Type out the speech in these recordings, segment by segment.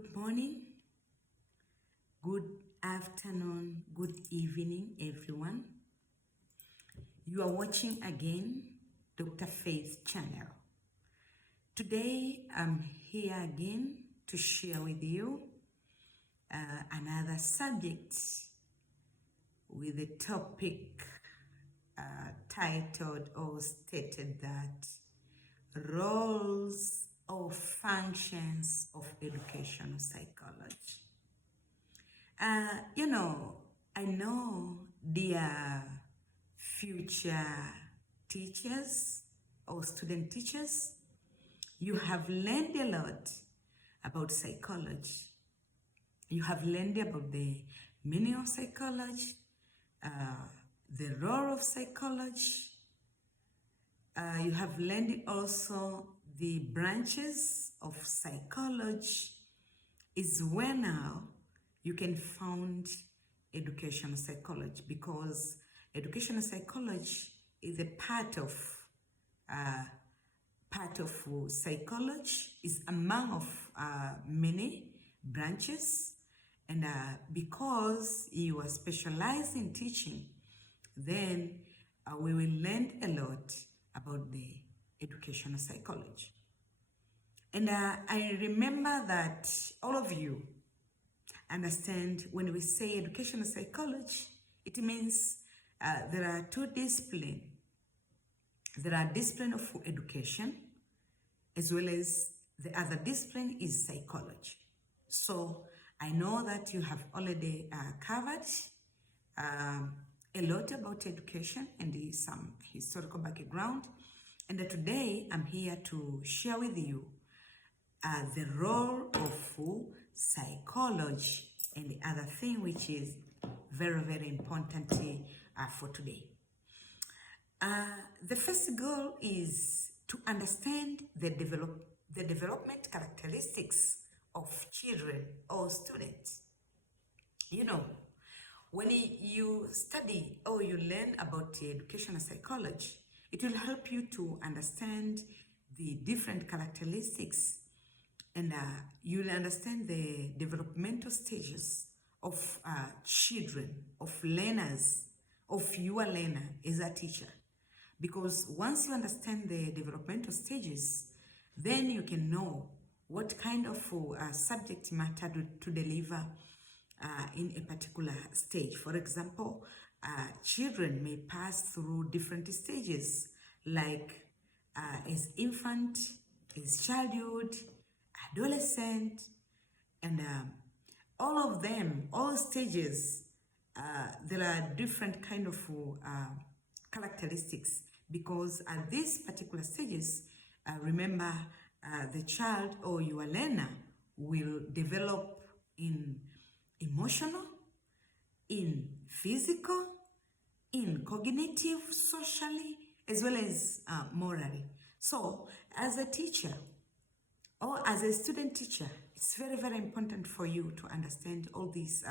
Good morning, good afternoon, good evening, everyone. You are watching again Dr. Faith channel. Today, I'm here again to share with you another subject with the topic titled or stated that roles or functions of educational psychology. I know dear future teachers or student teachers, you have learned a lot about psychology. You have learned about the meaning of psychology, the role of psychology. You have learned also the branches of psychology. Is where now you can find educational psychology, because educational psychology is a part of psychology, is among of many branches, and because you are specialized in teaching, then we will learn a lot about the educational psychology. And I remember that all of you understand when we say educational psychology, it means there are two disciplines. There are discipline of education, as well as the other discipline is psychology. So I know that you have already covered a lot about education and some historical background. And today I'm here to share with you the role of psychology and the other thing which is very, very important for today. The first goal is to understand the development characteristics of children or students. You know, when you study or you learn about educational psychology, it will help you to understand the different characteristics, and you'll understand the developmental stages of children, of learners, of your learner as a teacher. Because once you understand the developmental stages, then you can know what kind of subject matter to deliver in a particular stage. For example, children may pass through different stages, like as infant, as childhood, adolescent, and all of them, all stages, there are different kind of characteristics, because at these particular stages, remember, the child or your learner will develop in emotional, in physical, in cognitive, socially, as well as morally. So as a teacher or as a student teacher, it's very, very important for you to understand all these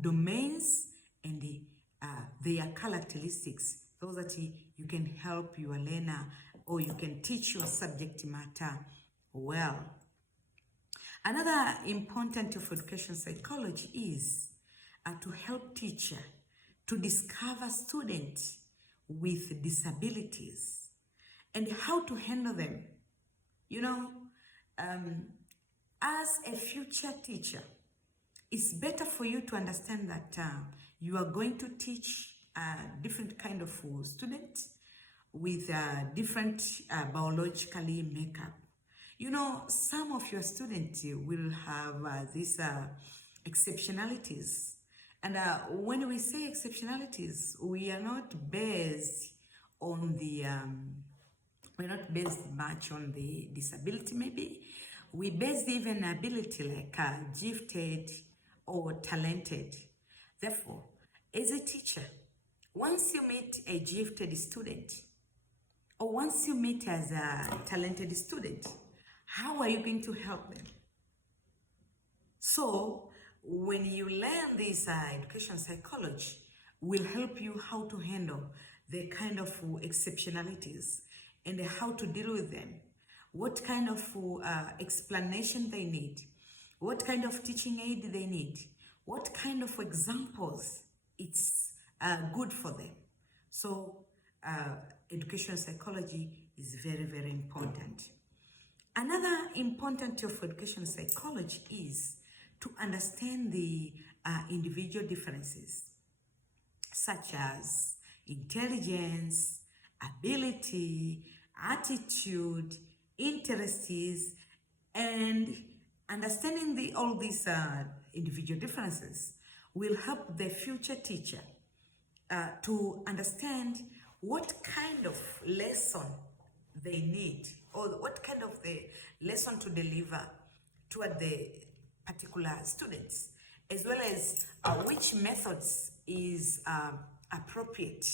domains and their characteristics, so that you can help your learner or you can teach your subject matter well. Another important of education psychology is to help teacher to discover students with disabilities and how to handle them. You know, as a future teacher, it's better for you to understand that you are going to teach different kind of students with different biologically makeup. You know, some of your students will have these exceptionalities. And when we say exceptionalities, we are not based on the, we're not based much on the disability maybe. We base even ability, like gifted or talented. Therefore, as a teacher, once you meet a gifted student, or once you meet as a talented student, how are you going to help them? So when you learn this education psychology, will help you how to handle the kind of exceptionalities and how to deal with them, what kind of explanation they need, what kind of teaching aid they need, what kind of examples it's good for them. So education psychology is very, very important. Another important of education psychology is to understand the individual differences, such as intelligence, ability, attitude, interests, and understanding all these individual differences will help the future teacher to understand what kind of lesson they need, or what kind of the lesson to deliver toward the particular students, as well as which methods is appropriate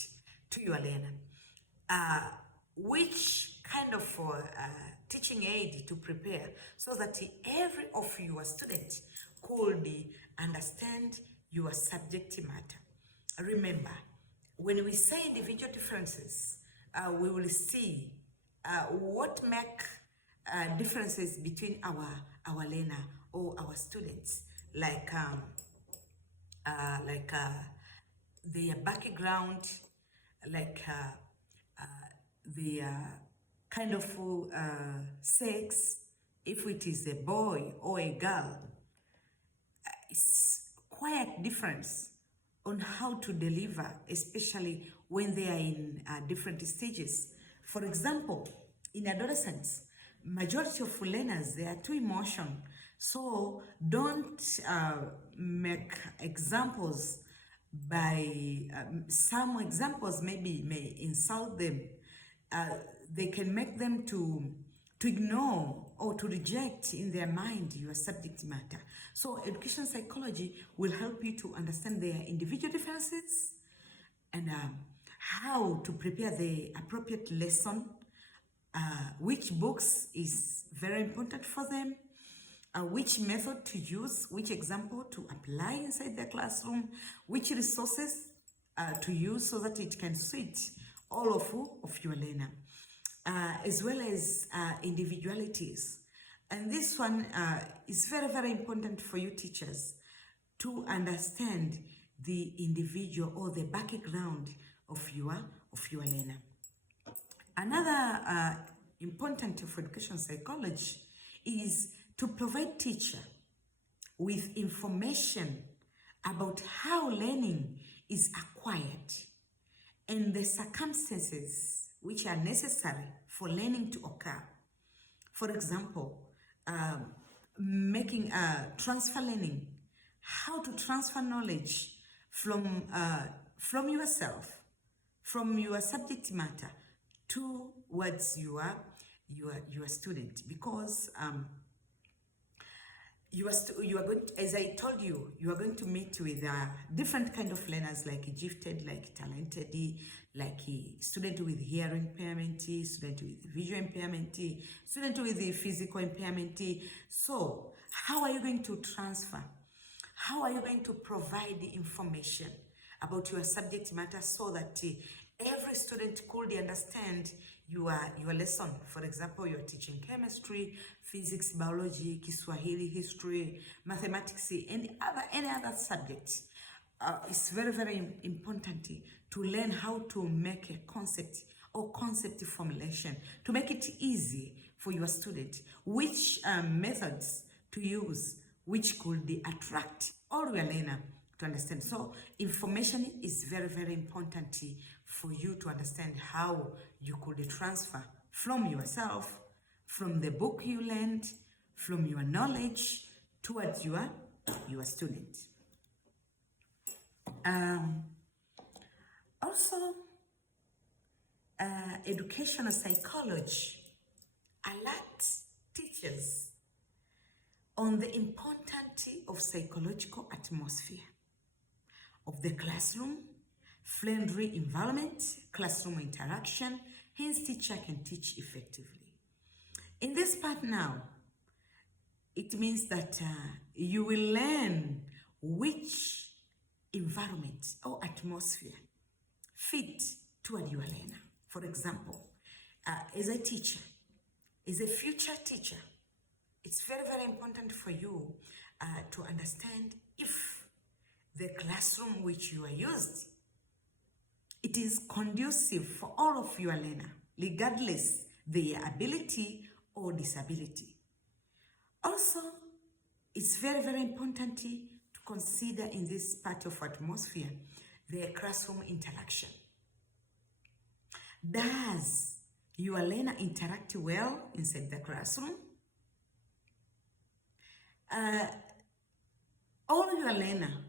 to your learner, which kind of teaching aid to prepare, so that every of your students could understand your subject matter. Remember, when we say individual differences, we will see what make differences between our learner or our students, like their background, like their kind of sex, if it is a boy or a girl. It's quite difference on how to deliver, especially when they are in different stages. For example, in adolescence, majority of learners, they are too emotional. So don't make examples by, some examples maybe may insult them. They can make them to ignore or to reject in their mind your subject matter. So education psychology will help you to understand their individual differences and how to prepare the appropriate lesson, which books is very important for them, which method to use, which example to apply inside the classroom, which resources to use so that it can suit all of your learner, as well as individualities. And this one is very, very important for you teachers to understand the individual or the background of your learner. Another important for education psychology is to provide teacher with information about how learning is acquired and the circumstances which are necessary for learning to occur. For example, making transfer learning, how to transfer knowledge from yourself, from your subject matter towards your student, because you are going to, as I told you, you are going to meet with different kind of learners, like gifted, like talented, like student with hearing impairment, student with visual impairment, student with the physical impairment. So how are you going to transfer? How are you going to provide the information about your subject matter so that every student could understand your lesson? For example, you're teaching chemistry, physics, biology, Kiswahili, history, mathematics, any other subject. It's very, very important to learn how to make a concept or concept formulation, to make it easy for your student, which methods to use, which could attract all your learner to understand. So information is very, very important for you to understand how you could transfer from yourself, from the book you learned, from your knowledge towards your student. Also, educational psychology alerts teachers on the importance of psychological atmosphere of the classroom, friendly environment, classroom interaction, hence teacher can teach effectively. In this part now, it means that you will learn which environment or atmosphere fit toward your learner. For example, as a teacher, as a future teacher, it's very, very important for you to understand if the classroom which you are used, it is conducive for all of your learner, regardless their ability or disability. Also, it's very, very important to consider in this part of atmosphere the classroom interaction. Does your learner interact well inside the classroom? All your learner,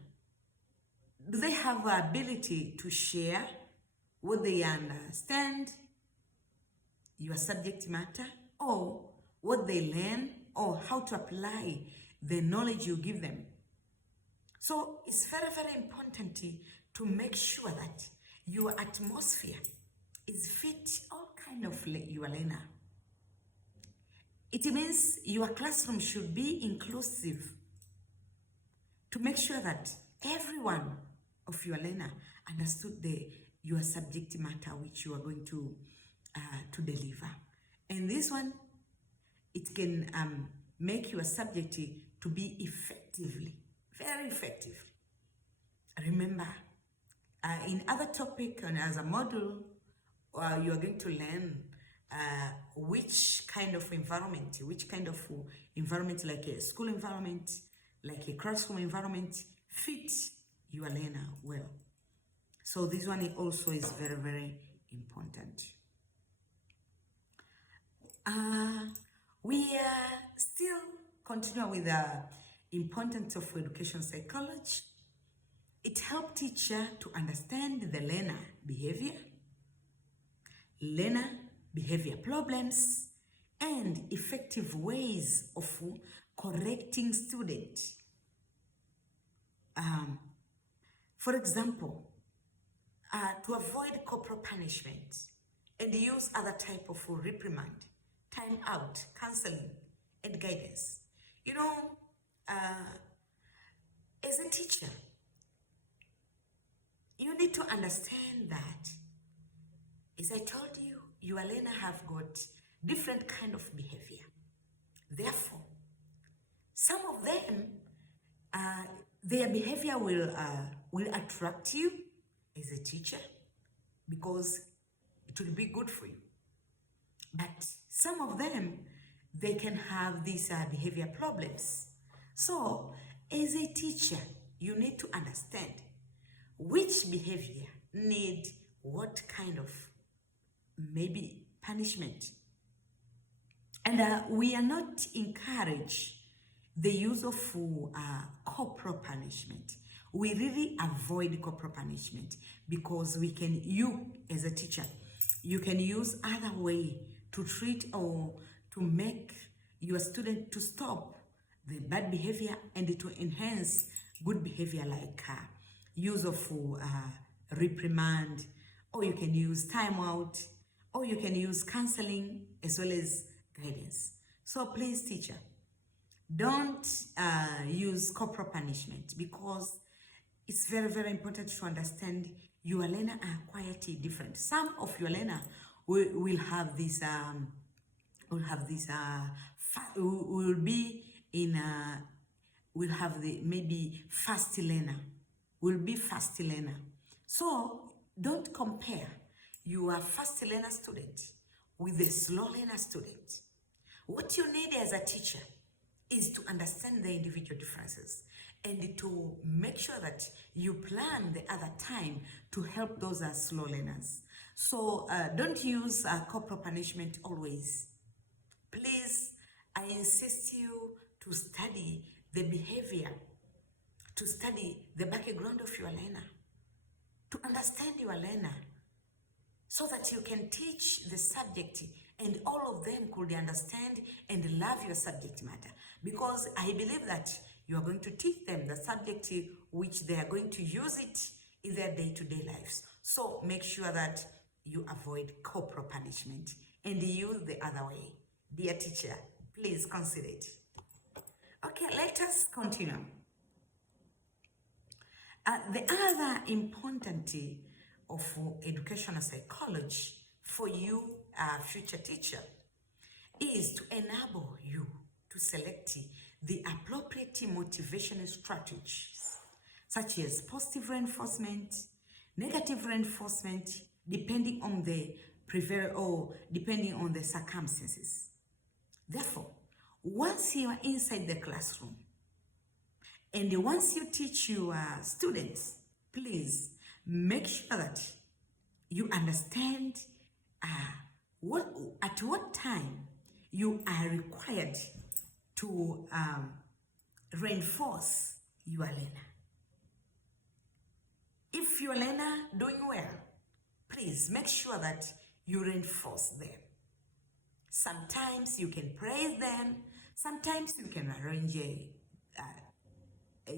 do they have the ability to share what they understand, your subject matter, or what they learn, or how to apply the knowledge you give them? So it's very, very important to make sure that your atmosphere is fit all kind of your learner. It means your classroom should be inclusive to make sure that everyone of your learner understood your subject matter which you are going to deliver. And this one, it can make your subject to be effectively, very effective. Remember, in other topic and as a model, you are going to learn which kind of environment like a school environment, like a classroom environment, fits your learner well. So this one also is very, very important. We are still continue with the importance of education psychology. It helps teacher to understand the learner behavior problems, and effective ways of correcting students. For example, to avoid corporal punishment and use other type of reprimand, time out, counseling, and guidance. You know, as a teacher, you need to understand that, as I told you, your learner have got different kind of behavior. Therefore, some of them, their behavior will attract you as a teacher because it will be good for you. But some of them, they can have these behavior problems. So, as a teacher, you need to understand which behavior need what kind of maybe punishment. And we are not encourage the use of corporal punishment. We really avoid corporal punishment because you as a teacher, you can use other way to treat or to make your student to stop the bad behavior and to enhance good behavior, like use of reprimand, or you can use timeout, or you can use counseling as well as guidance. So please, teacher, don't use corporal punishment because it's very, very important to understand your learner are quite different. Some of your learner will have this will have the maybe fast learner, will be fast learner. So don't compare your fast learner student with the slow learner student. What you need as a teacher is to understand the individual differences and to make sure that you plan the other time to help those slow learners. So don't use corporal punishment always. Please, I insist you to study the behavior, to study the background of your learner, to understand your learner, so that you can teach the subject and all of them could understand and love your subject matter. Because I believe that you are going to teach them the subject which they are going to use it in their day-to-day lives. So make sure that you avoid corporal punishment and use the other way. Dear teacher, please consider it. Okay, let us continue. The other important of educational psychology for you, future teacher, is to enable you to select the appropriate motivation strategies, such as positive reinforcement, negative reinforcement, depending on the depending on the circumstances. Therefore, once you are inside the classroom and once you teach your students, please make sure that you understand at what time you are required to reinforce your learner. If your learner doing well, please make sure that you reinforce them. Sometimes you can praise them, sometimes you can arrange a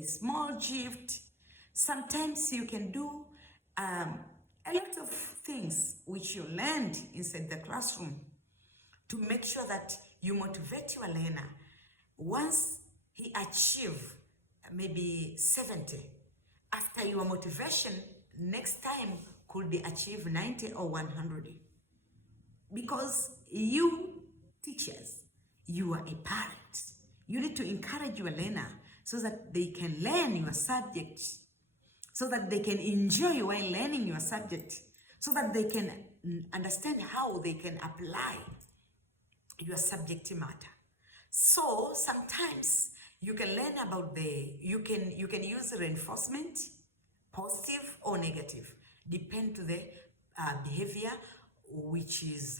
small gift, sometimes you can do a lot of things which you learned inside the classroom to make sure that you motivate your learner. Once he achieves maybe 70, after your motivation, next time could achieve 90 or 100. Because you teachers, you are a parent. You need to encourage your learner so that they can learn your subject, so that they can enjoy while learning your subject, so that they can understand how they can apply your subject matter. So sometimes you can learn about you can use reinforcement, positive or negative, depend to the behavior which is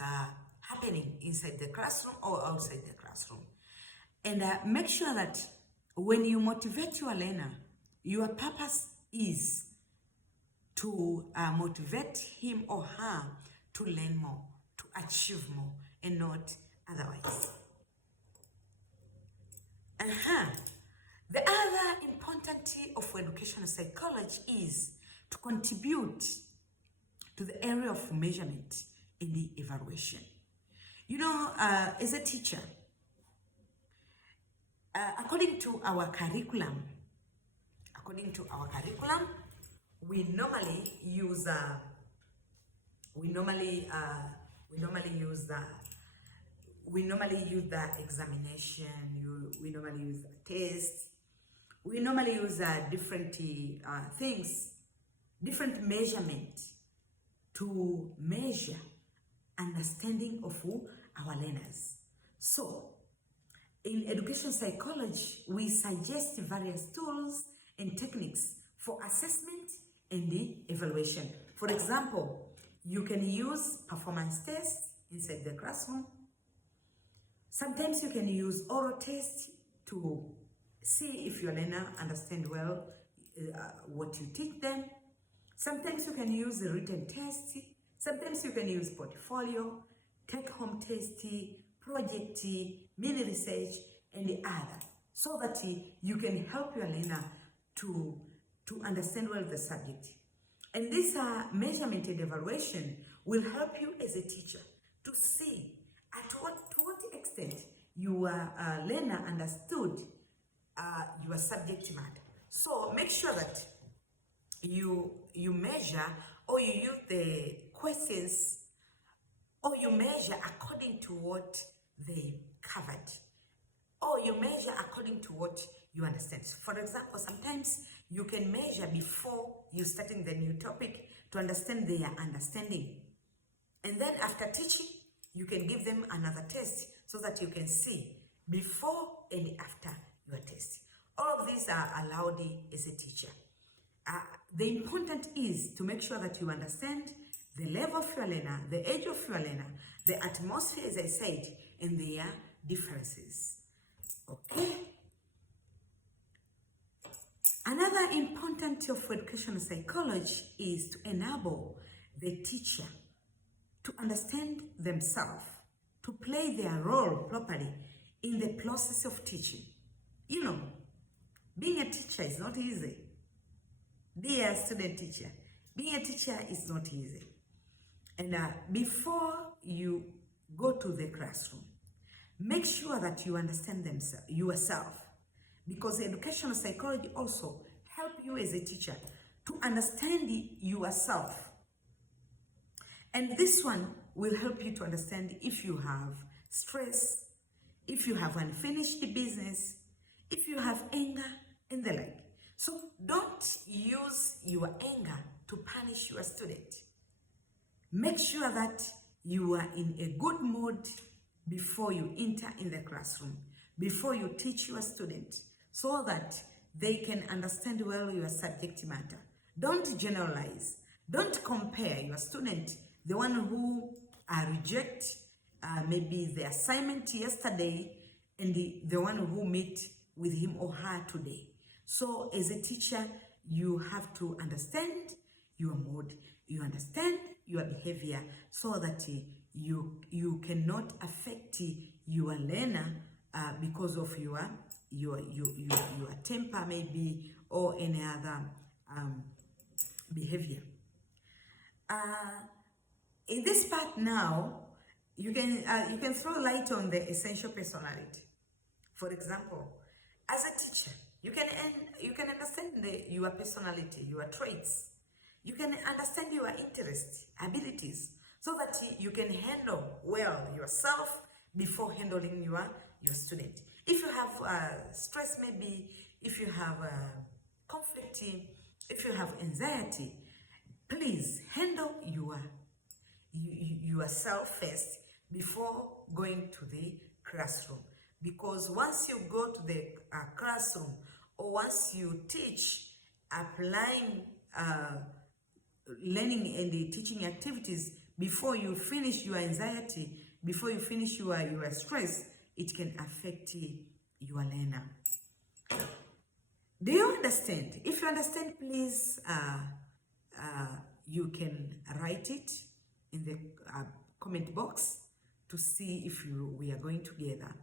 happening inside the classroom or outside the classroom. And make sure that when you motivate your learner, your purpose is to motivate him or her to learn more, to achieve more, and not otherwise. The other important of educational psychology is to contribute to the area of measurement in the evaluation. You know, as a teacher, according to our curriculum, we normally use the examination. We normally use the test. We normally use different things, different measurement to measure understanding of our learners. So, in education psychology, we suggest various tools and techniques for assessment and the evaluation. For example, you can use performance tests inside the classroom. Sometimes you can use oral tests to see if your learner understand well what you teach them. Sometimes you can use the written test. Sometimes you can use portfolio, take-home test, project, mini research, and the other, so that you can help your learner to understand well the subject. And this measurement and evaluation will help you as a teacher to see to what extent your learner understood your subject matter. So make sure that you measure, or you use the questions, or you measure according to what they covered, or you measure according to what you understand. For example, sometimes you can measure before you starting the new topic to understand their understanding. And then after teaching, you can give them another test so that you can see before and after your test. All of these are allowed as a teacher. The important is to make sure that you understand the level of your learner, the age of your learner, the atmosphere, as I said, and their differences. Okay? Another important of educational psychology is to enable the teacher to understand themselves, to play their role properly in the process of teaching. You know, being a teacher is not easy. Dear student teacher, being a teacher is not easy. And before you go to the classroom, make sure that you understand yourself, because educational psychology also help you as a teacher to understand yourself. And this one will help you to understand if you have stress, if you have unfinished business, if you have anger, and the like. So don't use your anger to punish your student. Make sure that you are in a good mood before you enter in the classroom, before you teach your student, so that they can understand well your subject matter. Don't generalize. Don't compare your student, the one who reject maybe the assignment yesterday, and the one who meet with him or her today. So as a teacher, you have to understand your mood, you understand your behavior, so that you cannot affect your learner because of your temper maybe, or any other behavior. In this part now, you can throw light on the essential personality. For example, as a teacher, you can understand your personality, your traits. You can understand your interests, abilities, so that you can handle well yourself before handling your student. If you have stress, maybe if you have conflict, if you have anxiety, please handle yourself first before going to the classroom. Because once you go to the classroom, or once you teach, applying learning and the teaching activities, before you finish your anxiety, before you finish your stress, it can affect your learner. Do you understand? If you understand, please you can write it in the comment box to see if we are going together.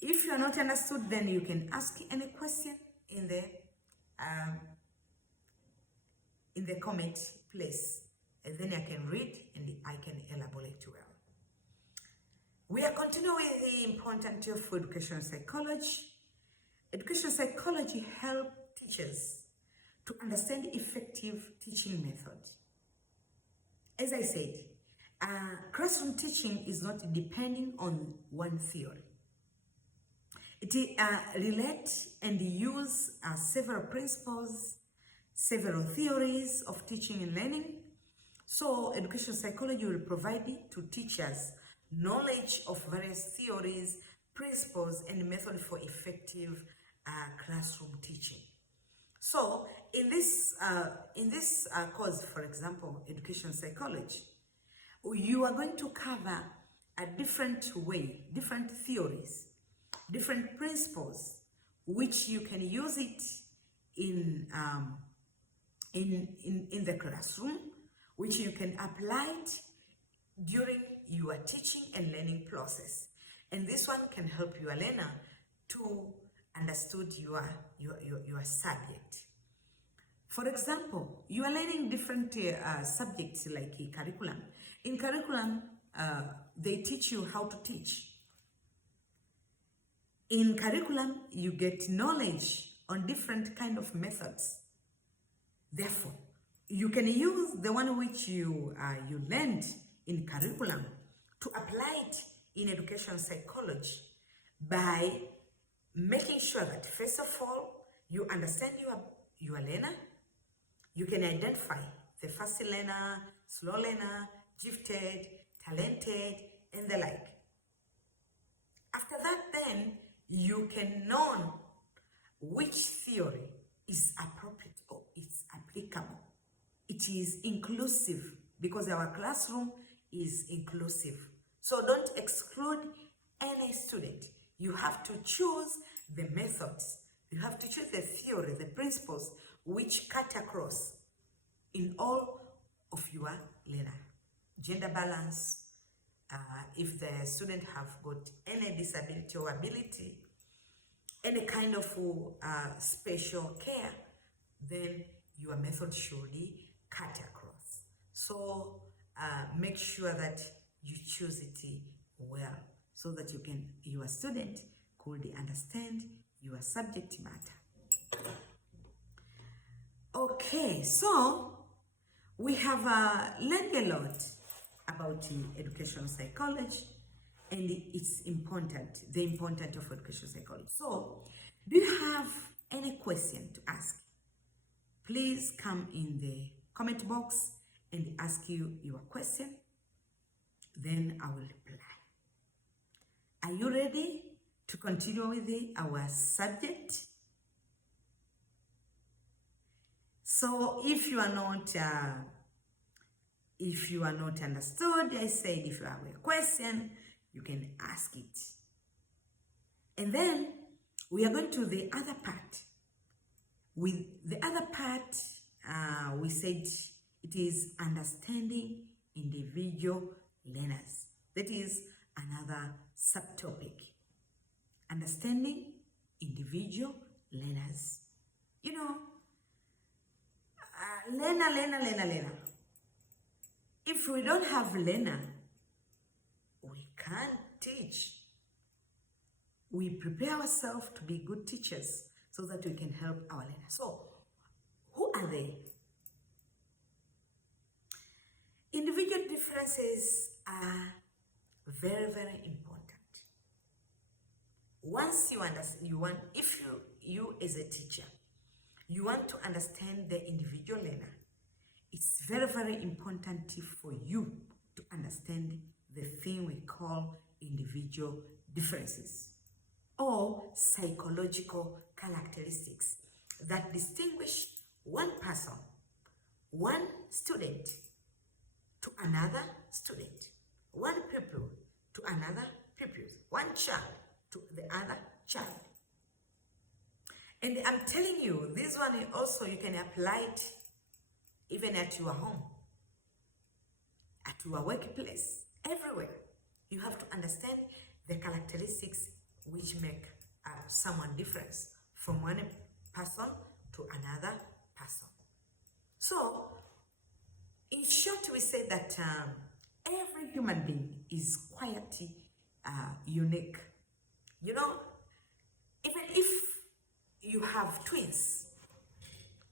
If you are not understood, then you can ask any question in the comment place, and then I can read and I can elaborate well. We are continuing with the important of education psychology. Education psychology helps teachers to understand effective teaching method. As I said, classroom teaching is not depending on one theory. It relates and use several principles, several theories of teaching and learning. So education psychology will provide to teachers knowledge of various theories, principles, and methods for effective classroom teaching. So in this course, for example, education psychology, you are going to cover a different way, different theories, different principles, which you can use it in the classroom, which you can apply it during your teaching and learning process. And this one can help your learner to understand your subject. For example, you are learning different subjects like a curriculum. In curriculum, they teach you how to teach. In curriculum, you get knowledge on different kind of methods. Therefore, you can use the one which you learned in curriculum to apply it in education psychology by making sure that, first of all, you understand your learner. You can identify the fast learner, slow learner, gifted, talented, and the like. After that, then, you can know which theory is appropriate or it's applicable. It is inclusive, because our classroom is inclusive. So don't exclude any student. You have to choose the methods. You have to choose the theory, the principles, which cut across in all of your learner. Gender balance, if the student have got any disability or ability, any kind of special care, then your method should cut across. So make sure that you choose it well, so that your student could understand your subject matter. Okay, so we have learned a lot about educational psychology, and it's important, the importance of educational psychology. So, do you have any question to ask? Please come in the comment box and ask you your question. Then I will reply. Are you ready to continue with our subject? So if you are not understood, I said if you have a question, you can ask it. And then we are going to the other part. With the other part, we said it is understanding individual learners. That is another subtopic. Understanding individual learners. You know, learner. If we don't have learner, we can't teach. We prepare ourselves to be good teachers so that we can help our learners. So, who are they? Individual differences are very, very important. Once you understand, if you as a teacher, you want to understand the individual learner, it's very, very important for you to understand the thing we call individual differences or psychological characteristics that distinguish one person, one student to another student, one pupil to another pupil, one child to the other child. And I'm telling you, this one also you can apply it even at your home, at your workplace, everywhere. You have to understand the characteristics which make someone different from one person to another person. So, in short, we say that every human being is quite unique. You know, even if you have twins,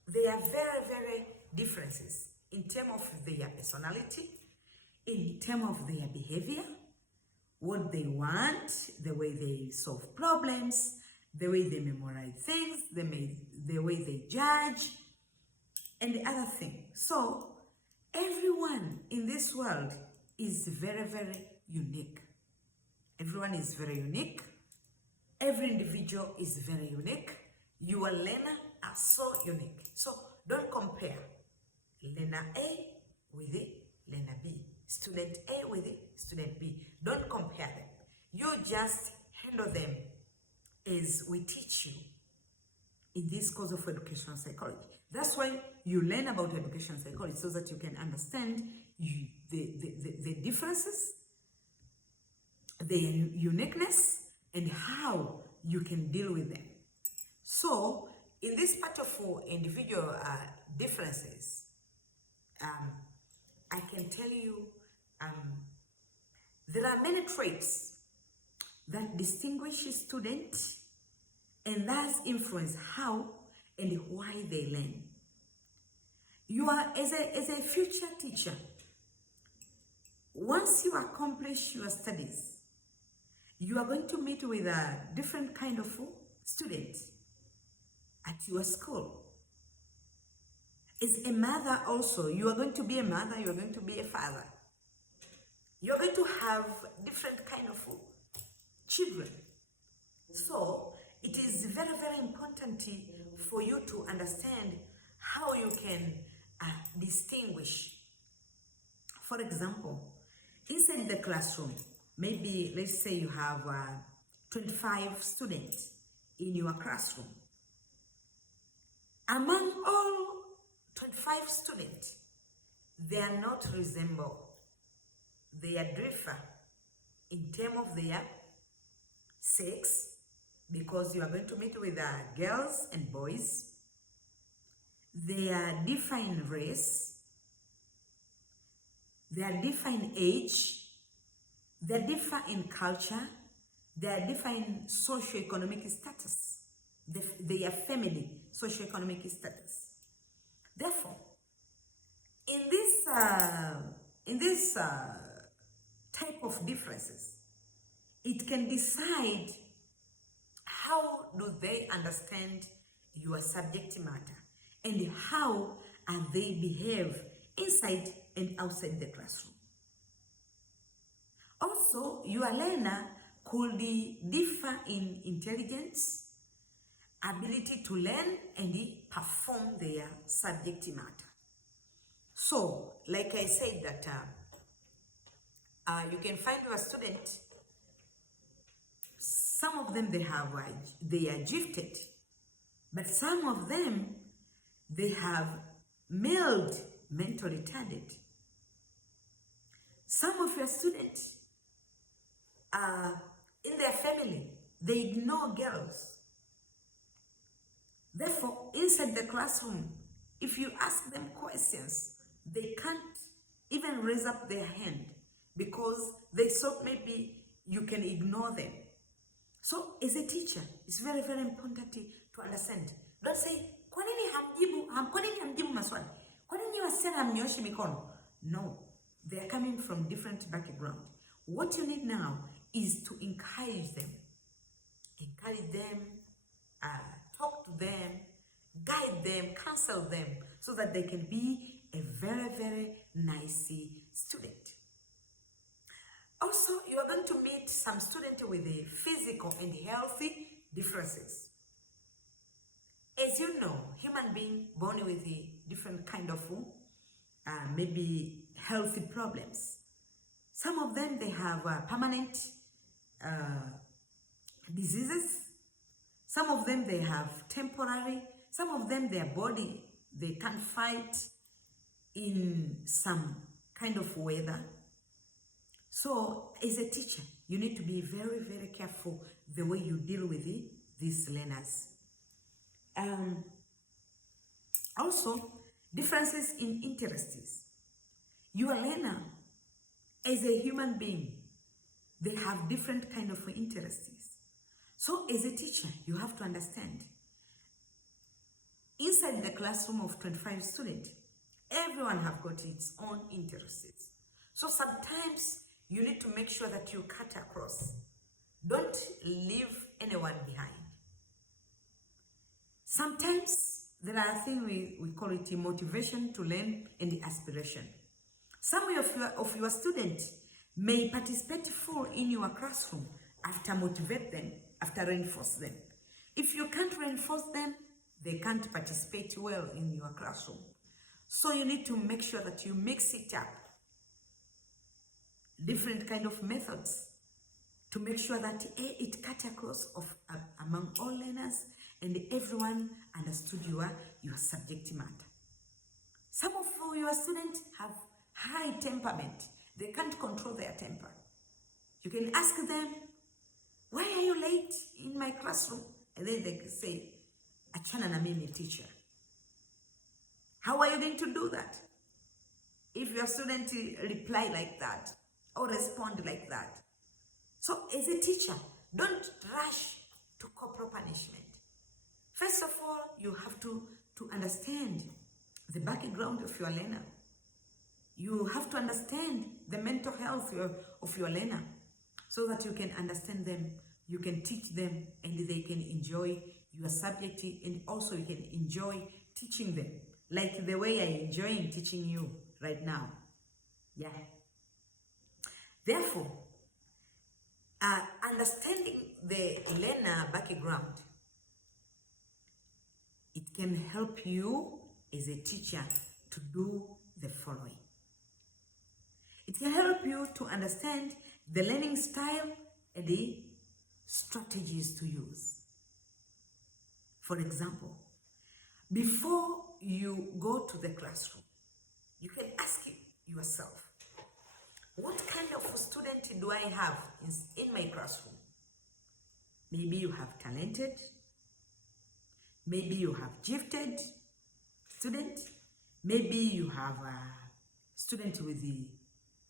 they are very, very differences in terms of their personality, in terms of their behavior, what they want, the way they solve problems, the way they memorize things, the way they judge, and the other thing. So, everyone in this world is very, very unique. Everyone is very unique. Every individual is very unique. Your learner are so unique. So don't compare learner A with learner B, student A with student B. Don't compare them. You just handle them as we teach you in this course of educational psychology. That's why you learn about educational psychology, so that you can understand the differences, the uniqueness, and how you can deal with them. So, in this part of individual differences, I can tell you there are many traits that distinguish students and thus influence how and why they learn. You are, as a future teacher, once you accomplish your studies, you are going to meet with a different kind of students at your school. As a mother also, you are going to be a mother, you are going to be a father. You are going to have different kind of children. So, it is very, very important for you to understand how you can distinguish. For example, inside the classroom, maybe let's say you have 25 students in your classroom. Among all 25 students, they are not resemble. They are different in terms of their sex, because you are going to meet with girls and boys. They are different in race. They are different in age. They are different in culture. They are different in socio-economic status. They are family socio-economic status. Therefore, in this type of differences, it can decide how do they understand your subject matter and how are they behave inside and outside the classroom. Also, your learner could differ in intelligence, ability to learn, and perform their subject matter. So, like I said that you can find your student, some of them they are gifted, but some of them they have mild mental retarded. Some of your students in their family, they ignore girls. Therefore, inside the classroom, if you ask them questions, they can't even raise up their hand because they thought maybe you can ignore them. So as a teacher, it's very, very important to understand. Don't say, kwa nini hamjibu maswali? Kwa nini wasichana hamnyoshi mikono? No, they are coming from different background. What you need now is to encourage them, talk to them, guide them, counsel them, so that they can be a very, very nice student. Also, you are going to meet some students with the physical and healthy differences. As you know, human being born with a different kind of maybe healthy problems. Some of them, they have permanent diseases. Some of them, they have temporary. Some of them, their body, they can't fight in some kind of weather. So as a teacher, you need to be very, very careful the way you deal with these learners. Also, differences in interests. Your learner, as a human being, they have different kind of interests. So as a teacher, you have to understand, inside the classroom of 25 students, everyone have got its own interests. So sometimes you need to make sure that you cut across. Don't leave anyone behind. Sometimes there are things we call it motivation to learn and the aspiration. Some of your students may participate full in your classroom after motivate them, after reinforce them. If you can't reinforce them, they can't participate well in your classroom. So you need to make sure that you mix it up. Different kind of methods to make sure that it cut across among all learners and everyone understood your subject matter. Some of your students have high temperament. They can't control their temper. You can ask them, why are you late in my classroom? And then they can say, achana na mimi teacher. How are you going to do that? If your student reply like that or respond like that. So as a teacher, don't rush to corporal punishment. First of all, you have to understand the background of your learner. You have to understand the mental health of your learner so that you can understand them, you can teach them, and they can enjoy your subject, and also you can enjoy teaching them, like the way I enjoy teaching you right now. Yeah. Therefore, understanding the learner background, it can help you as a teacher to do the following. It can help you to understand the learning style and the strategies to use. For example, before you go to the classroom, you can ask yourself, what kind of student do I have in my classroom? Maybe you have talented, maybe you have gifted student, maybe you have a student with the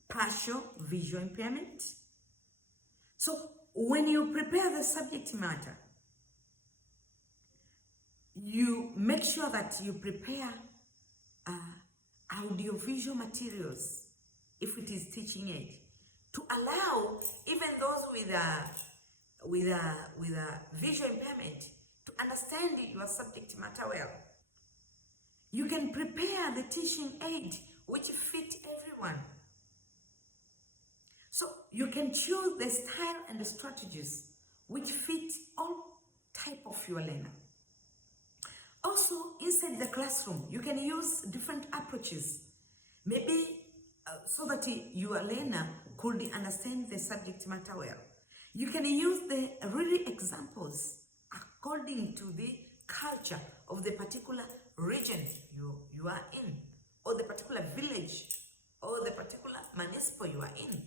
partial visual impairment. So when you prepare the subject matter, you make sure that you prepare audiovisual materials, if it is teaching aid, to allow even those with a visual impairment to understand your subject matter well. You can prepare the teaching aid which fit everyone. So you can choose the style and the strategies which fit all type of your learner. Also, inside the classroom, you can use different approaches. Maybe so that your learner could understand the subject matter well. You can use the real examples according to the culture of the particular region you are in, or the particular village, or the particular municipal you are in,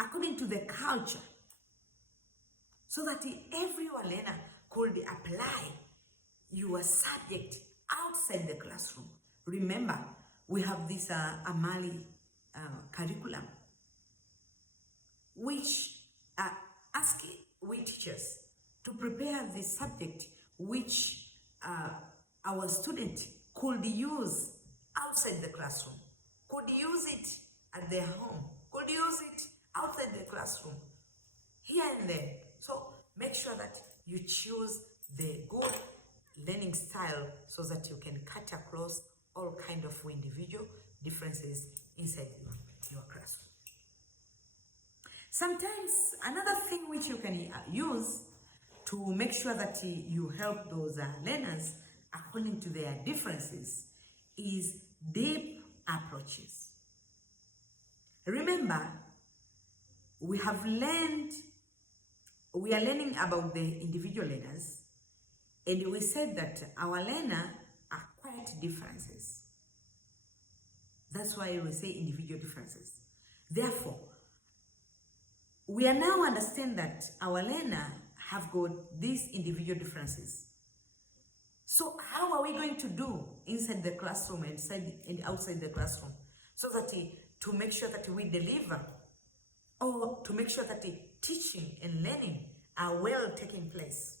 according to the culture, so that every learner could apply your subject outside the classroom. Remember, we have this Amali curriculum, which ask we teachers to prepare the subject which our student could use outside the classroom, could use it at their home, could use it outside the classroom, here and there. So make sure that you choose the good learning style so that you can cut across all kind of individual differences inside your classroom. Sometimes another thing which you can use to make sure that you help those learners according to their differences is deep approaches. Remember, we are learning about the individual learners, and we said that our learners are quite differences. That's why we say individual differences. Therefore, we are now understand that our learner have got these individual differences. So how are we going to do inside the classroom and outside the classroom, so that to make sure that we deliver, or to make sure that the teaching and learning are well taking place?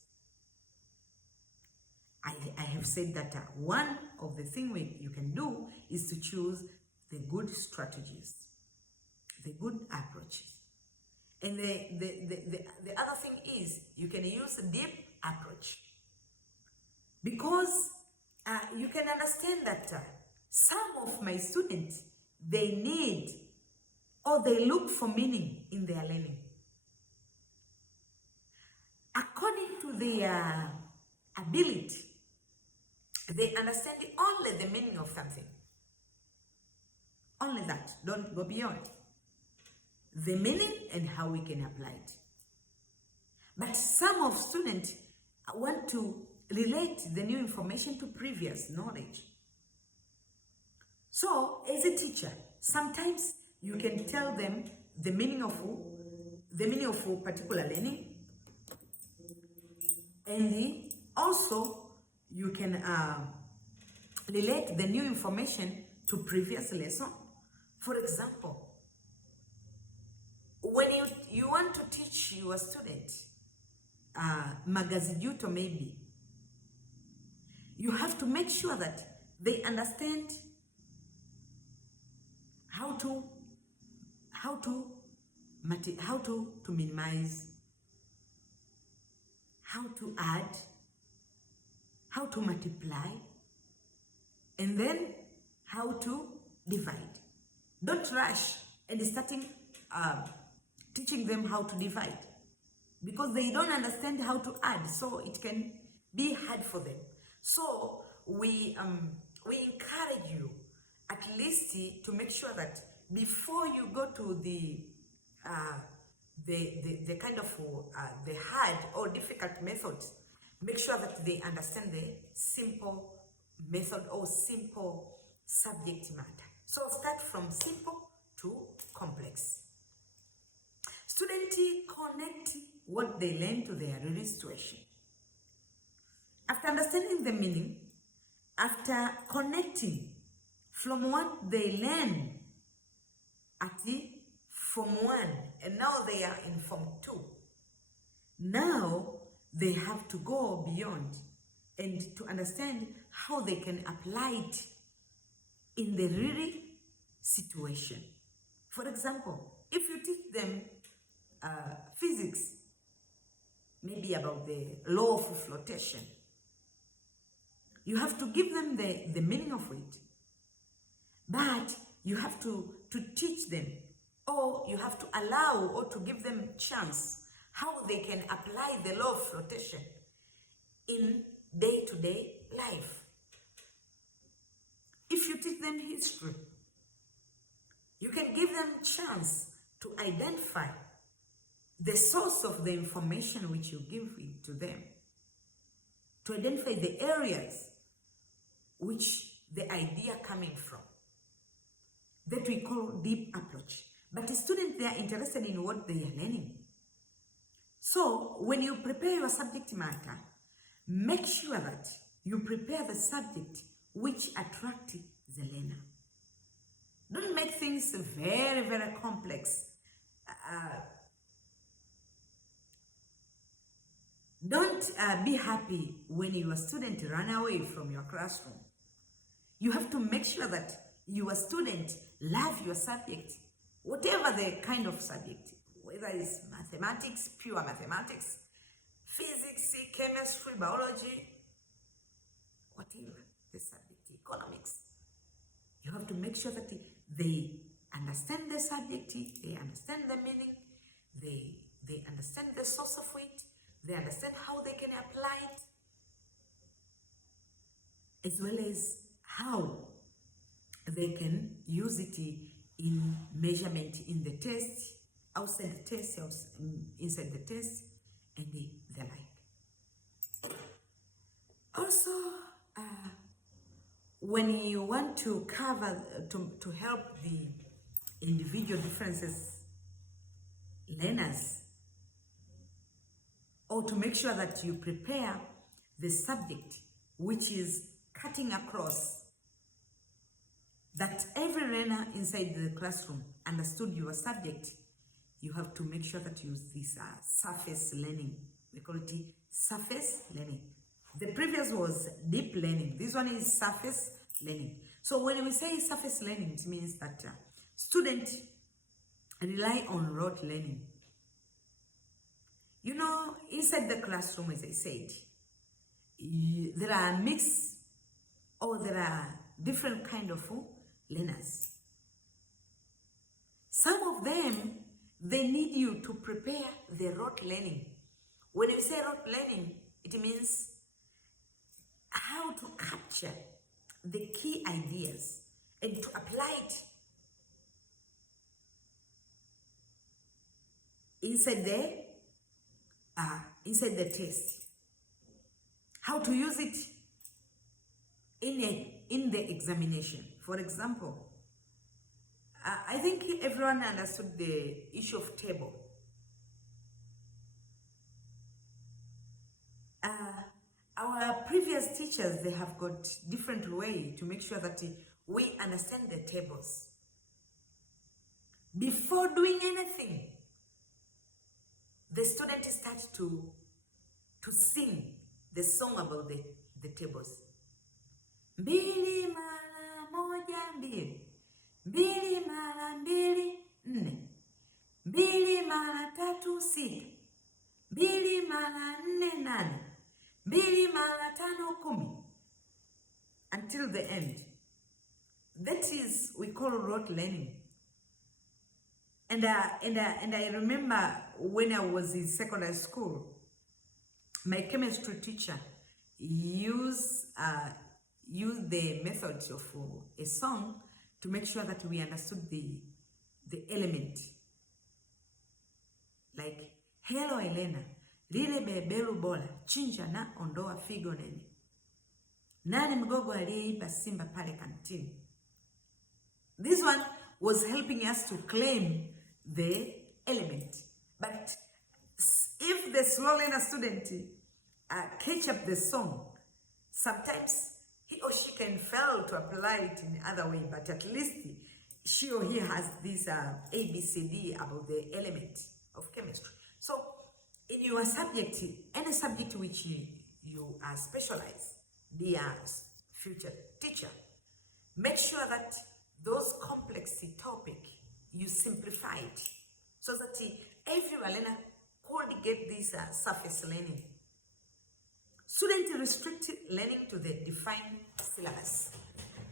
I have said that one of the things you can do is to choose the good strategies, the good approaches. And the other thing is you can use a deep approach, because you can understand that some of my students, they need or they look for meaning in their learning. According to their ability, they understand only the meaning of something. Only that. Don't go beyond. The meaning and how we can apply it. But some of students want to relate the new information to previous knowledge. So, as a teacher, sometimes you can tell them the meaning of a particular learning, and also you can relate the new information to previous lesson. For example, when you want to teach your student Magazijuto, maybe, you have to make sure that they understand how to minimize, how to add, how to multiply, and then how to divide. Don't rush and starting teaching them how to divide, because they don't understand how to add, so it can be hard for them. So we encourage you at least to make sure that before you go to the kind of the hard or difficult methods, make sure that they understand the simple method or simple subject matter. So start from simple to complex. Students connect what they learn to their real situation. After understanding the meaning, after connecting from what they learn at the Form 1, and now they are in Form 2. Now they have to go beyond and to understand how they can apply it in the real situation. For example, if you teach them physics, maybe about the law of flotation, you have to give them the meaning of it. But you have to teach them, or you have to allow or to give them chance how they can apply the law of flotation in day-to-day life. If you teach them history, you can give them chance to identify the source of the information which you give it to them, to identify the areas which the idea coming from, that we call deep approach. But the students, they are interested in what they are learning. So when you prepare your subject matter, make sure that you prepare the subject which attracts the learner. Don't make things very, very complex. Don't be happy when your student run away from your classroom. You have to make sure that your student love your subject, whatever the kind of subject, whether it's mathematics, pure mathematics, physics, chemistry, biology, whatever the subject, economics. You have to make sure that they understand the subject, they understand the meaning, they understand the source of it, they understand how they can apply it, as well as how they can use it in measurement in the test, outside the test, inside the test, and the like. Also, when you want to cover, to help the individual differences learners, or to make sure that you prepare the subject which is cutting across, that every learner inside the classroom understood your subject, you have to make sure that you use this surface learning. We call it surface learning. The previous was deep learning. This one is surface learning. So when we say surface learning, it means that students rely on rote learning. You know, inside the classroom, as I said, there are mixed, or there are different kind of learners. Some of them, they need you to prepare the rote learning. When you say rote learning, it means how to capture the key ideas and to apply it inside the test. How to use it in the examination. For example, I think everyone understood the issue of table. Our previous teachers, they have got different way to make sure that we understand the tables. Before doing anything, the student starts to sing the song about the tables. Mbili mara moja mbili, mbili mara mbili nne, mbili mara tatu sita, mbili mara nne nane, mbili mara tano kumi, until the end. That is, we call rote learning. And I remember when I was in secondary school, my chemistry teacher used the methods of a song to make sure that we understood the element. Like, hello Elena, lile beberu bora, chinja na ondoa figo nene. Nani mgogo aliyeiba simba pale kantini. This one was helping us to claim the element. But if the slow learner student catch up the song, sometimes he or she can fail to apply it in other way, but at least she or he has this ABCD about the element of chemistry. So in your subject, any subject which you are specialized, dear future teacher, make sure that those complex topic, you simplify it. so that every learner could get this surface learning. Students restrict learning to the defined syllabus.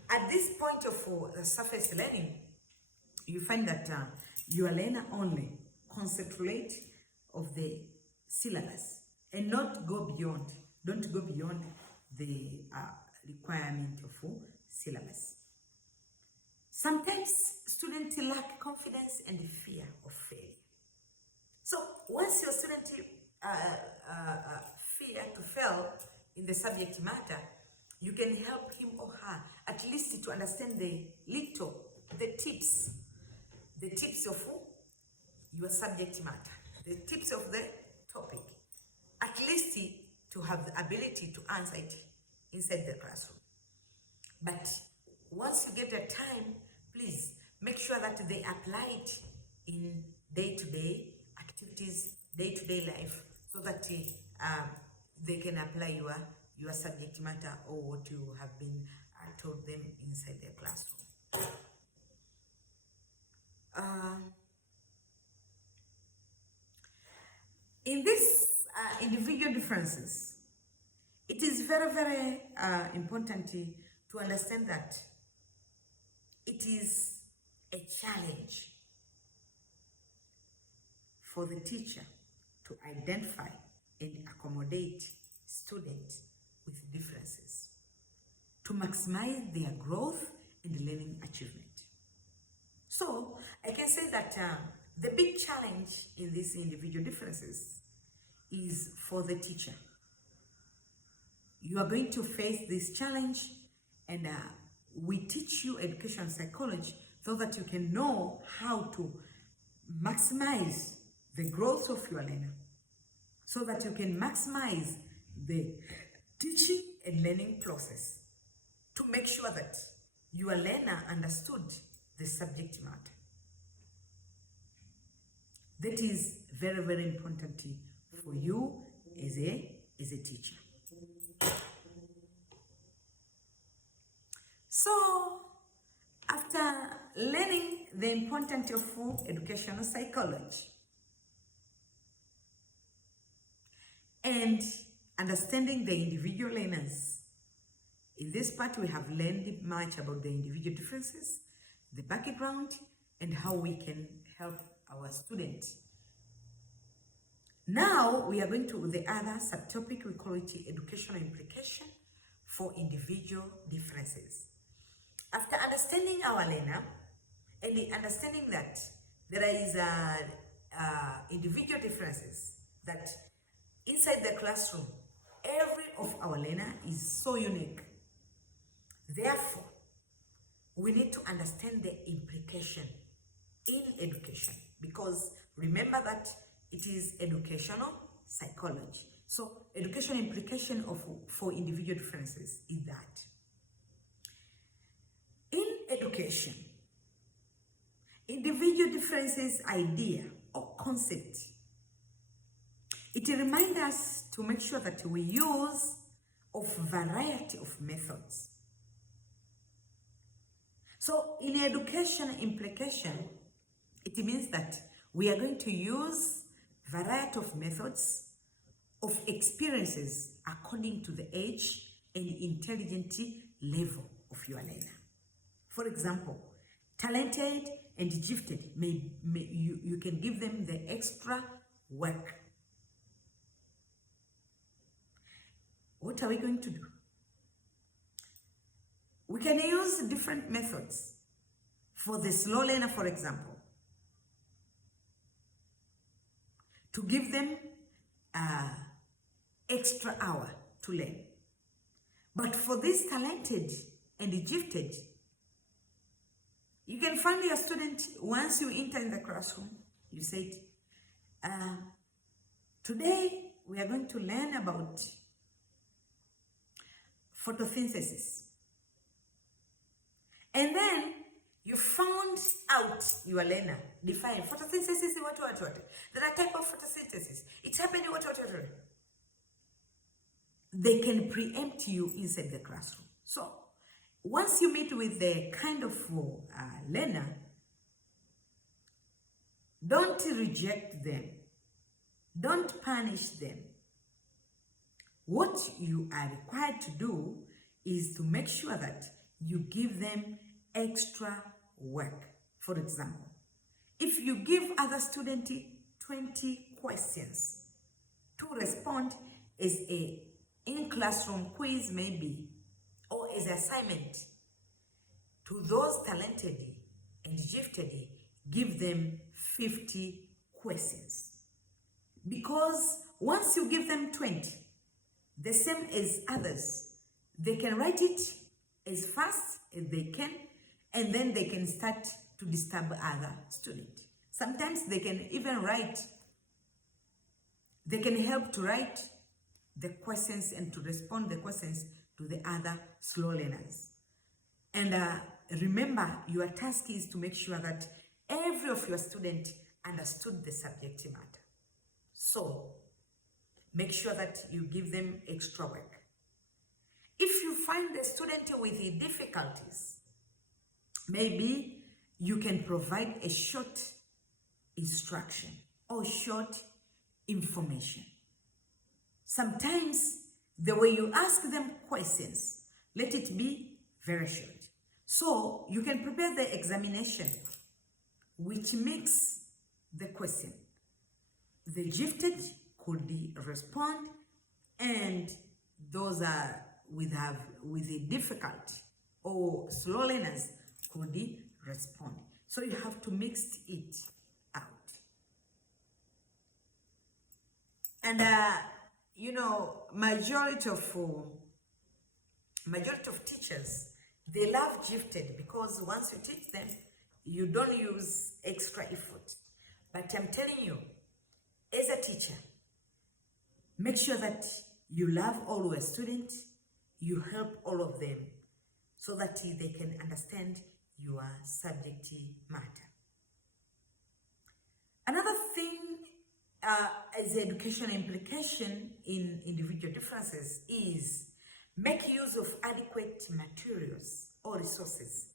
At this point of surface learning, you find that your learner only concentrate of the syllabus and not go beyond. Don't go beyond the requirement of syllabus. Sometimes students lack confidence and fear of failure. So once your student fear to fail in the subject matter, you can help him or her at least to understand the tips of your subject matter, the tips of the topic, at least to have the ability to answer it inside the classroom. But once you get the time, please make sure that they apply it in day-to-day activities, day-to-day life, so that they can apply your subject matter or what you have been told them inside the classroom. In this individual differences, it is very, very important to understand that it is a challenge for the teacher to identify and accommodate students with differences, to maximize their growth and learning achievement. So I can say that the big challenge in these individual differences is for the teacher. You are going to face this challenge, and we teach you education psychology so that you can know how to maximize the growth of your learner, so that you can maximize the teaching and learning process to make sure that your learner understood the subject matter. That is very, very important for you as a teacher. So, after learning the importance of educational psychology and understanding the individual learners, in this part we have learned much about the individual differences, the background, and how we can help our students. Now we are going to the other subtopic. We call it educational implication for individual differences. After understanding our learner and understanding that there is individual differences, that inside the classroom every of our learner is so unique, therefore we need to understand the implication in education, because remember that it is educational psychology. So education implication for individual differences is that in education, individual differences idea or concept, it reminds us to make sure that we use of variety of methods. So in education implication, it means that we are going to use variety of methods of experiences according to the age and intelligence level of your learner. For example, talented and gifted, you can give them the extra work. What are we going to do? We can use different methods. For the slow learner, for example, to give them extra hour to learn. But for this talented and gifted, you can find your student, once you enter in the classroom, you said, today we are going to learn about photosynthesis. And then you found out your learner define photosynthesis, what. There are type of photosynthesis. It's happening, what. They can preempt you inside the classroom. So once you meet with the kind of learner, Don't reject them. Don't punish them. What you are required to do is to make sure that you give them extra work. For example, if you give other students 20 questions to respond as a in-classroom quiz maybe, or as assignment, to those talented and gifted, give them 50 questions. Because once you give them 20, the same as others, they can write it as fast as they can, and then they can start to disturb other students. Sometimes they can even write, they can help to write the questions and to respond the questions to the other slow learners. And remember, your task is to make sure that every of your students understood the subject matter. So, make sure that you give them extra work. If you find the student with difficulties, maybe you can provide a short instruction or short information. Sometimes the way you ask them questions, let it be very short. So you can prepare the examination which makes the question. The gifted could respond, and those are with a difficult or slow learners could respond. So you have to mix it out. And you know, majority of teachers, they love gifted because once you teach them, you don't use extra effort. But I'm telling you, as a teacher, make sure that you love all your students, you help all of them so that they can understand your subject matter. Another thing as the educational implication in individual differences is make use of adequate materials or resources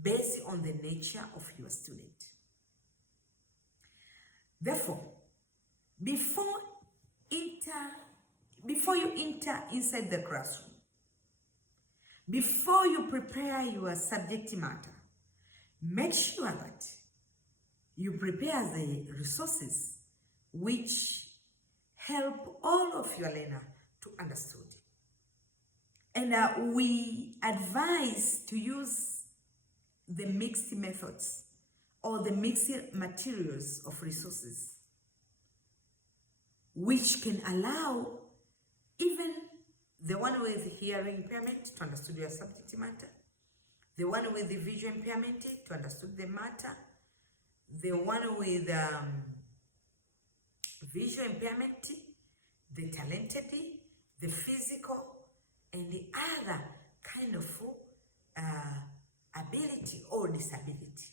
based on the nature of your student. Therefore, before you enter inside the classroom, before you prepare your subject matter, make sure that you prepare the resources which help all of your learner to understand. And we advise to use the mixed methods or the mixed materials of resources, which can allow even the one with hearing impairment to understand your subject matter, the one with the visual impairment to understand the matter, the one with visual impairment, the talented, the physical, and the other kind of ability or disability.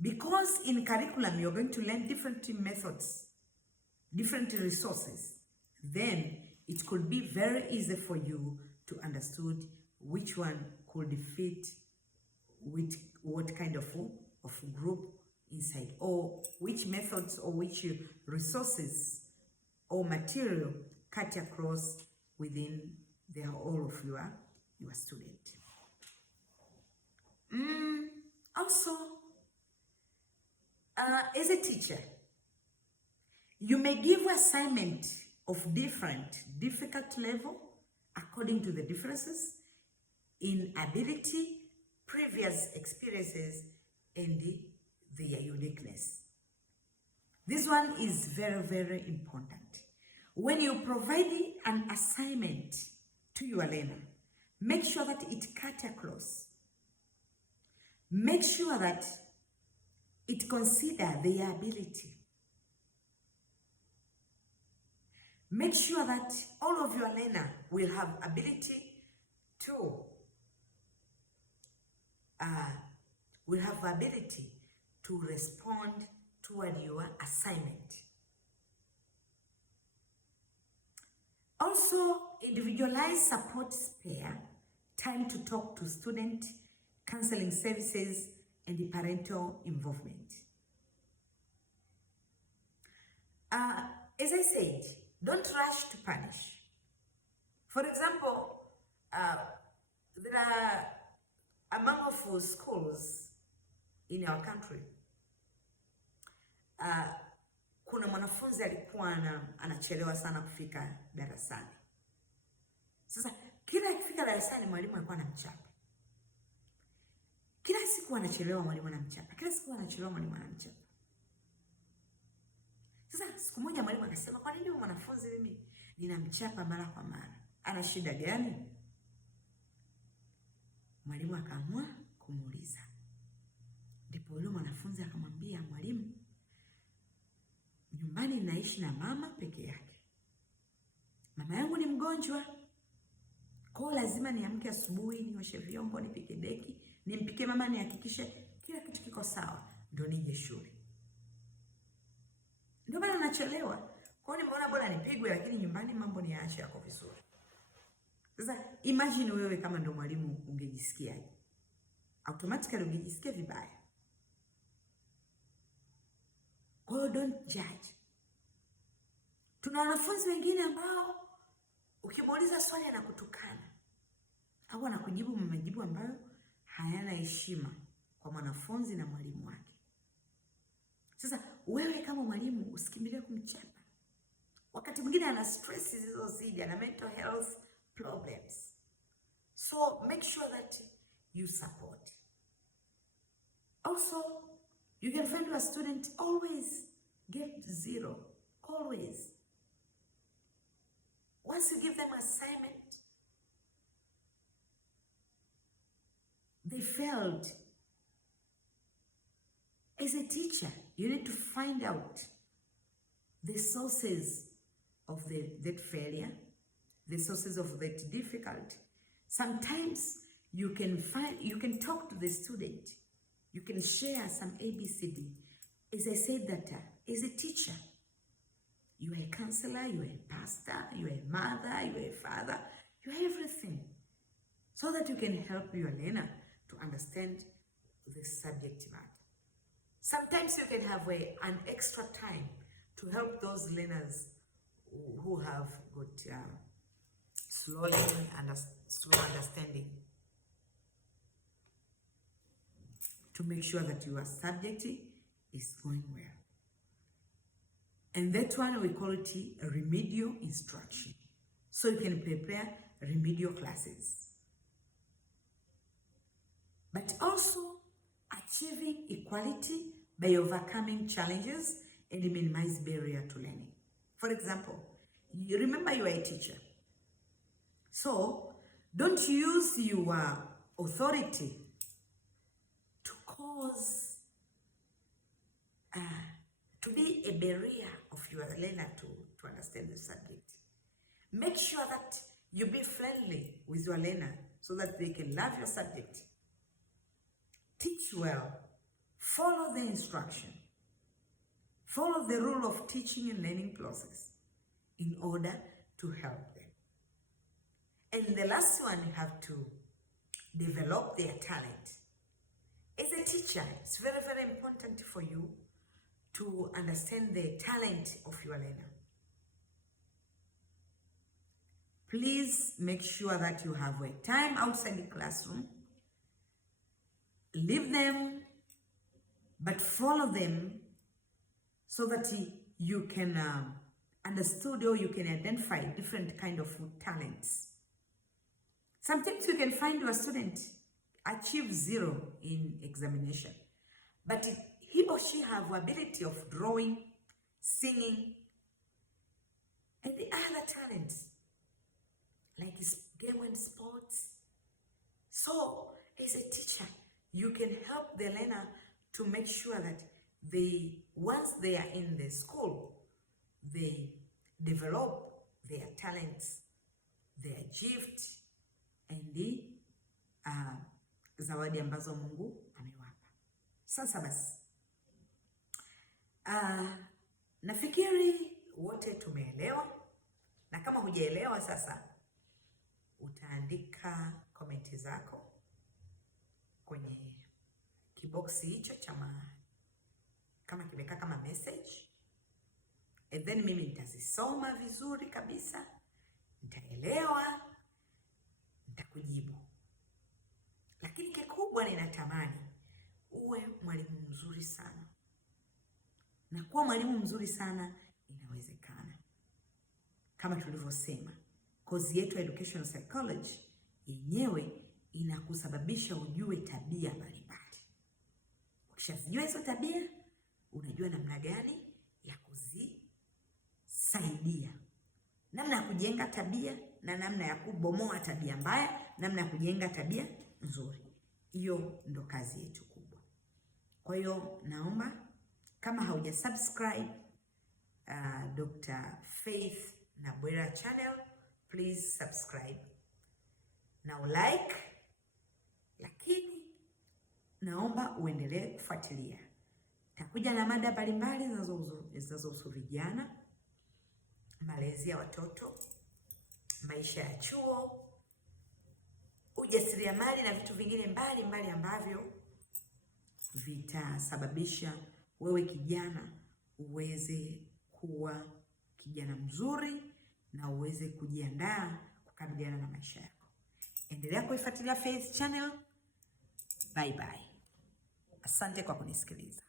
Because in curriculum, you're going to learn different methods, different resources, then it could be very easy for you to understand which one could fit with what kind of group inside, or which methods or which resources or material cut across within the whole of your student. Also, as a teacher, you may give assignment of different difficult level according to the differences in ability, previous experiences, and their uniqueness. This one is very, very important. When you provide an assignment to your learner, make sure that it cuts across. Make sure that it considers their ability. Make sure that all of your learner will have ability to respond toward your assignment. Also, individualized support spare time to talk to student, counseling services, and the parental involvement. As I said, don't rush to punish. For example, there are among of schools in our country, kuna mwanafunzi alikuwa anachelewa sana kufika darasani. Sasa kila akifika darasani mwalimu alikuwa anamchapa. Kila siku anachelewa mwalimu anamchapa. Kila siku anachelewa mwalimu anamchapa. Sasa siku moja mwalimu akasema, kwa nini mwanafunzi mimi ninamchapa mara kwa mara? Ana shida gani? Mwalimu akaamua kumuuliza. Ndipo yule mwanafunzi akamwambia, mwalimu, nyumbani naishi na mama peke yake. Mama yangu ni mgonjwa. Kwa lazima niamke asubuhi, nioshe vyombo, nipike deki, nimpike mama, nihakikishe kila kitu kiko sawa ndio nije shule. Ndio maana nachelewa. Kwa hiyo nimeona bora nipigwe, lakini nyumbani mambo niache yako vizuri. Sasa imagine wewe kama ndio mwalimu ungejisikiaje? Automatically ungejisikia vibaya. Kwa hiyo don't judge. Tuna wanafunzi wengine ambao ukimuuliza swali anakutukana au anakujibu majibu ambayo hayana heshima kwa mwanafunzi na mwalimu wake. Sasa wewe kama mwalimu usikimbilie kumchapa. Wakati mwingine ana stress zilizozidi, ana mental health problems. So make sure that you support. Also, you can find your student always get 0. Always. Once you give them assignment, they failed. As a teacher, you need to find out the sources of that failure, the sources of that difficulty. Sometimes you can talk to the student. You can share some ABCD. As I said that, as a teacher, you are a counselor, you are a pastor, you are a mother, you are a father, you are everything. So that you can help your learner to understand the subject matter. Sometimes you can have an extra time to help those learners who have got slow learning and slow understanding, to make sure that your subject is going well. And that one we call it a remedial instruction. So you can prepare remedial classes. But also achieving equality by overcoming challenges and minimize barrier to learning. For example, you remember you are a teacher. So don't use your authority to cause to be a barrier of your learner to understand the subject. Make sure that you be friendly with your learner so that they can love your subject. Teach well. Follow the instruction. Follow the rule of teaching and learning process in order to help them. And the last one, you have to develop their talent. As a teacher, it's very, very important for you to understand the talent of your learner. Please make sure that you have a time outside the classroom. Leave them, but follow them so that you can understand or you can identify different kind of talents. Sometimes you can find your student achieve 0 in examination, but he or she have ability of drawing, singing, and the other talents like game and sports. So as a teacher, you can help the learner to make sure that once they are in the school, they develop their talents, their gift, and the zawadi ambazo Mungu amewapa. Sasa basi, nafikiri wote tumeelewa, na kama hujaelewa sasa utaandika komenti zako kwenye kiboksi hicho kama kimekaa kama message, and then mimi nitazisoma vizuri kabisa, nitaelewa, nitakujibu. Lakini kikubwa ninatamani uwe mwalimu mzuri sana, na kuwa mwalimu mzuri sana inawezekana. Kama tulivyosema, kozi yetu ya Educational Psychology yenyewe inakusababisha ujue tabia mbalimbali. Ukishajua hizo tabia, unajua namna gani ya kuzisaidia, namna ya kujenga tabia na namna ya kubomoa tabia mbaya, namna ya kujenga tabia nzuri. Hiyo ndo kazi yetu kubwa. Kwa hiyo naomba kama hauja subscribe Dr. Faith Nabwera channel, please subscribe na like, lakini naomba uendelee kufuatilia. Takuja na mada mbalimbali zinazohusu vijana, malezi ya watoto, maisha ya chuo, ujasiriamali na vitu vingine mbalimbali ambavyo vitasababisha wewe kijana uweze kuwa kijana mzuri na uweze kujiandaa kukabiliana na maisha yako. Endelea kuifuatilia Faith Channel. Bye bye. Asante kwa kunisikiliza.